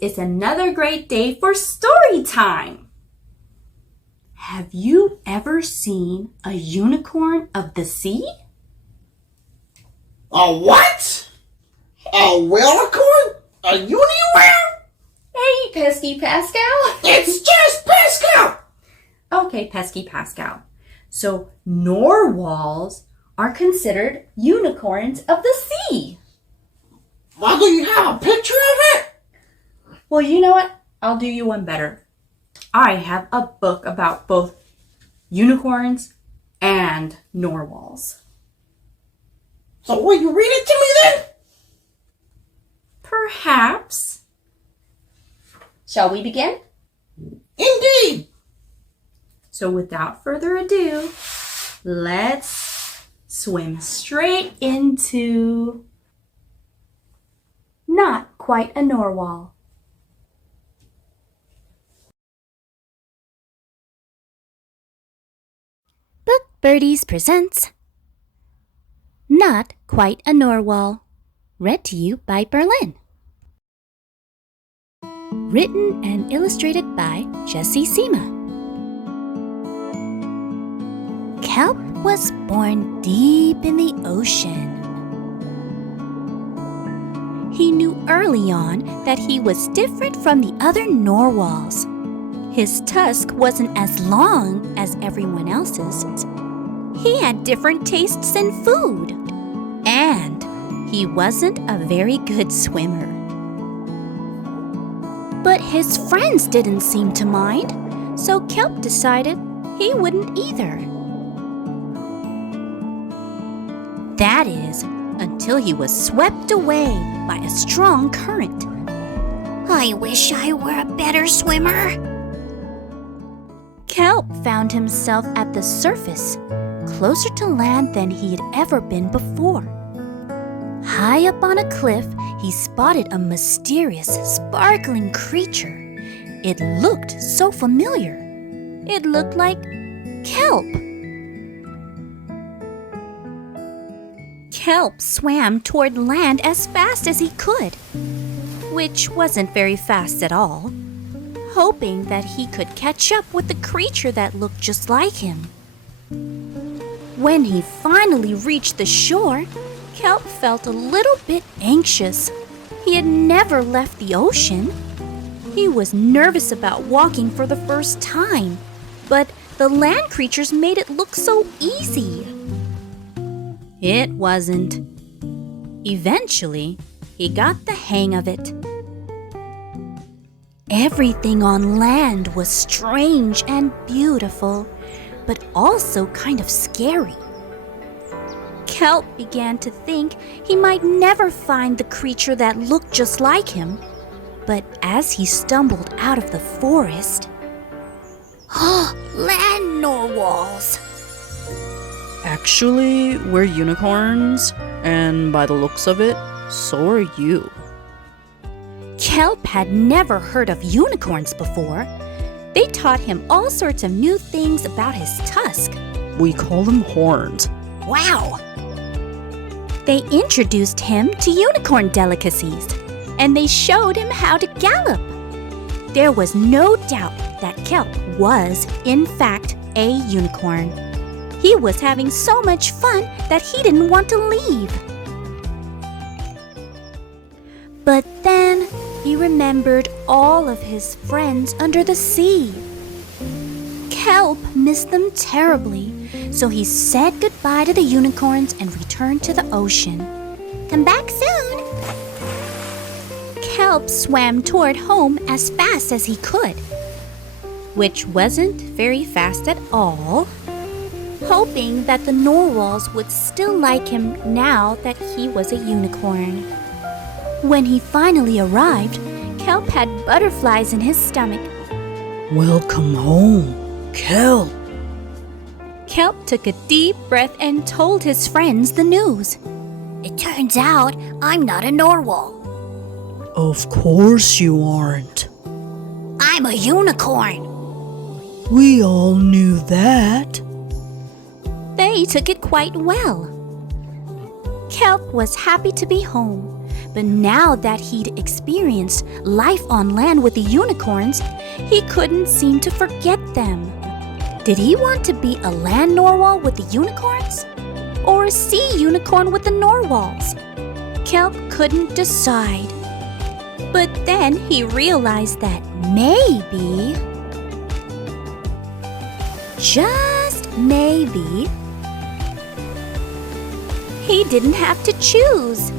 it's another great day for story time. Have you ever seen a unicorn of the sea? A what? A unicorn? A unicorn? Hey, Pesky Pascal. It's just Pascal. Okay, Pesky Pascal. So narwhals are considered unicorns of the sea. Well, do you have a picture of it? Well, you know what? I'll do you one better. I have a book about both unicorns and narwhals. So will you read it to me then? Perhaps. Shall we begin? Indeed. So without further ado, let's swim straight into Not Quite a Narwhal. Book Birdees presents Not Quite a Narwhal, read to you by Berlin. Written and illustrated by Jessie Sima. Kelp was born deep in the ocean. He knew early on that he was different from the other narwhals. His tusk wasn't as long as everyone else's. He had different tastes in food. And he wasn't a very good swimmer. But his friends didn't seem to mind, so Kelp decided he wouldn't either. That is, until he was swept away by a strong current. I wish I were a better swimmer. Kelp found himself at the surface, closer to land than he had ever been before. High up on a cliff, he spotted a mysterious, sparkling creature. It looked so familiar. It looked like Kelp. Kelp swam toward land as fast as he could, which wasn't very fast at all, hoping that he could catch up with the creature that looked just like him. When he finally reached the shore, Kelp felt a little bit anxious. He had never left the ocean. He was nervous about walking for the first time, but the land creatures made it look so easy. It wasn't. Eventually, he got the hang of it. Everything on land was strange and beautiful, but also kind of scary. Kelp began to think he might never find the creature that looked just like him. But as he stumbled out of the forest... land narwhals! Actually, we're unicorns, and by the looks of it, so are you. Kelp had never heard of unicorns before. They taught him all sorts of new things about his tusk. We call them horns. Wow! They introduced him to unicorn delicacies, and they showed him how to gallop. There was no doubt that Kelp was, in fact, a unicorn. He was having so much fun that he didn't want to leave. But then he remembered all of his friends under the sea. Kelp missed them terribly, so he said goodbye to the unicorns and returned to the ocean. Come back soon! Kelp swam toward home as fast as he could, which wasn't very fast at all, hoping that the narwhals would still like him now that he was a unicorn. When he finally arrived, Kelp had butterflies in his stomach. Welcome home, Kelp. Kelp took a deep breath and told his friends the news. It turns out I'm not a narwhal. Of course you aren't. I'm a unicorn. We all knew that. They took it quite well. Kelp was happy to be home, But now that he'd experienced life on land with the unicorns, he couldn't seem to forget them. Did he want to be a land narwhal with the unicorns? Or a sea unicorn with the narwhals? Kelp couldn't decide. But then he realized that maybe, just maybe, he didn't have to choose.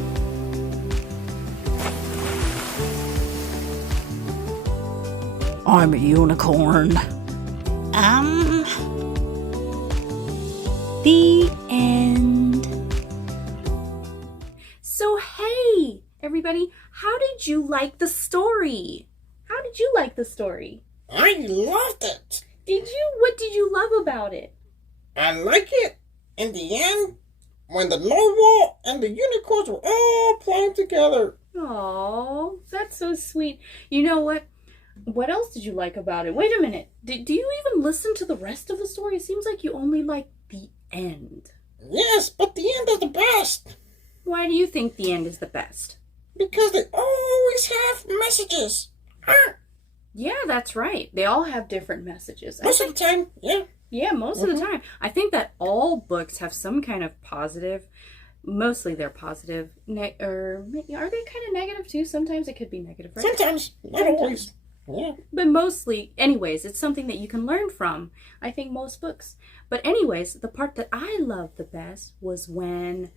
I'm a unicorn. The end. So, hey, everybody, how did you like the story? How did you like the story? I loved it. Did you? What did you love about it? I like it. In the end, when the narwhal and the unicorns were all playing together. Oh, that's so sweet. You know what? What else did you like about it? Wait a minute. Do you even listen to the rest of the story? It seems like you only like the end. Yes, but the end is the best. Why do you think the end is the best? Because they always have messages. Yeah, that's right. They all have different messages. Most of the time, yeah. Yeah, most of the time. I think that all books have some kind of positive. Mostly they're positive. Or are they kind of negative too? Sometimes it could be negative, right? Sometimes, not always. Yeah. But mostly, anyways, it's something that you can learn from. I think most books. But anyways, the part that I loved the best was when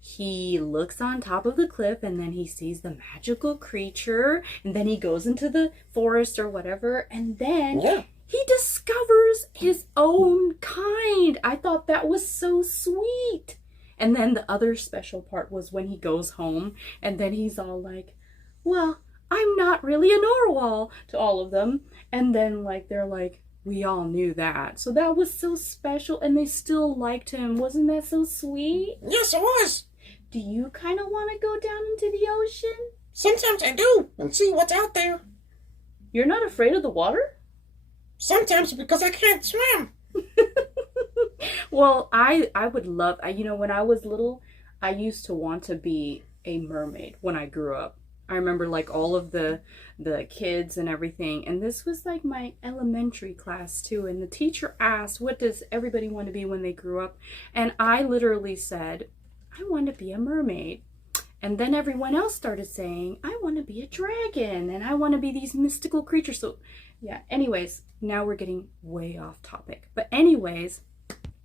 he looks on top of the cliff and then he sees the magical creature and then he goes into the forest or whatever and then he discovers his own kind. I thought that was so sweet. And then the other special part was when he goes home and then he's all like, well, I'm not really a narwhal to all of them. And then like they're like, we all knew that. So that was so special and they still liked him. Wasn't that so sweet? Yes, it was. Do you kind of want to go down into the ocean? Sometimes I do and see what's out there. You're not afraid of the water? Sometimes because I can't swim. Well, I would love, when I was little, I used to want to be a mermaid when I grew up. I remember like all of the kids and everything. And this was like my elementary class too. And the teacher asked, what does everybody want to be when they grew up? And I literally said, I want to be a mermaid. And then everyone else started saying, I want to be a dragon and I want to be these mystical creatures. So yeah, anyways, now we're getting way off topic. But anyways,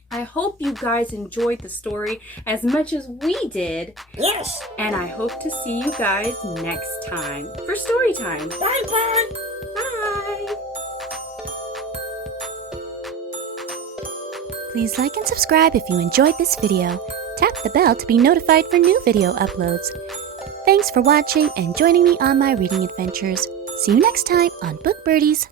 I hope you guys enjoyed the story as much as we did. Yes. And I hope to see you guys next time for story time. Bye-bye. Bye. Please like and subscribe if you enjoyed this video. Tap the bell to be notified for new video uploads. Thanks for watching and joining me on my reading adventures. See you next time on Book Birdies.